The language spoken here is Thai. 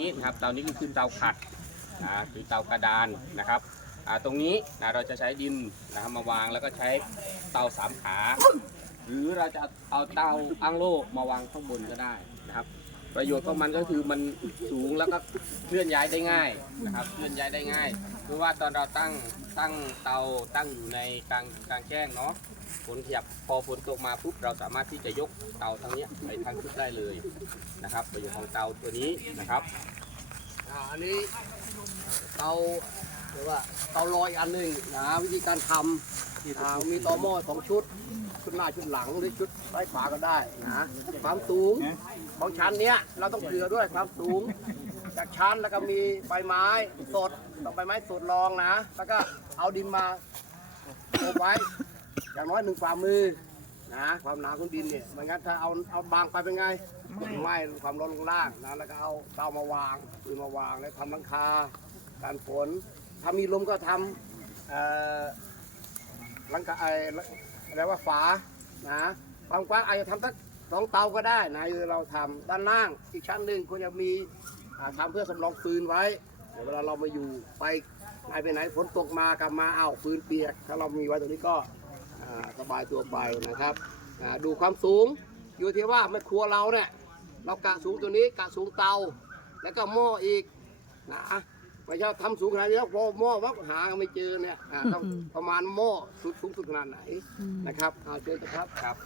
นี้นะครับเตานี้ก็คือเตาขัดอ่าคือเตากระดานนะครับตรงนี้นะเราจะใช้ดินนะครับมาวางแล้วก็ใช้เตาสามขา หรือเราจะเอาเตาอังโลมาวางข้างบนก็ได้นะครับ ประโยชน์ของมันก็คือมันสูงแล้วก็เคลื่อนย้ายได้ง่ายนะครับ เคลื่อนย้ายได้ง่ายคือว่าตอนเราตั้งตั้งเตาตั้งอยู่ในกลางกลางแจ้งเนาะฝนขยับพอฝนตกมาปุ๊บเราสามารถที่จะยกเตาทั้งเนี้ยไปทั้งชุดได้เลยนะครับ ประโยชน์ของเตาตัวนี้นะครับอ่าอันนี้เตาเรียกว่าเตาลอยอันหนึ่งนะวิธีการทำอ่ามีตอหม้อสองชุด ชุดหน้าชุดหลังหรือชุดซ้ายขวาก็ได้นะความสูงของชั้นเนี้ยเราต้องเผื่อด้วยความสูง จากชั้นแล้วก็มีใบไม้สดต้องใบไม้สดรองนะ แล้วก็เอาดินมาโอบไว้อย่างน้อยหนึ่งฝ่ามือนะความหนาของดินเนี่ยไม่งั้นถ้าเอาเอาบางไปเป็นไงไหม้ความร้อนลงล่างนะแล้วก็เอาเตามาวางปืนมาวางแล้วทำหลังคาการฝนถ้ามีลมก็ทำเอ่อหลังคาไอ้ อะไรว่าฝานะความกว้างอาจจะทำสักสองเตาก็ได้นะคือเราทำด้านล่างอีกชั้นหนึ่งควรจะมีอ่าทำเพื่อสำรองฟืนไว้เดี๋ยวเวลาเรามาอยู่ไปไหนไปไหนฝนตกมากลับมาเอาฟืนเปียก ถ้าเรามีไว้ตรงนี้ก็สบายตัวไปนะครับดูความสูงอยู่ที่ว่าแม่ครัวเราเนี่ยเรากะสูงตัวนี้กะสูงเตาแล้วก็หม้ออีกนะ ไม่ใช่ทำสูงขนาดนี้แล้วพอหม้อวักหาไม่เจอเนี่ยอ่าต้องประมาณหม้อสุดสูงสุดขนาดไหนนะครับอ่าเชิญนะครับครับ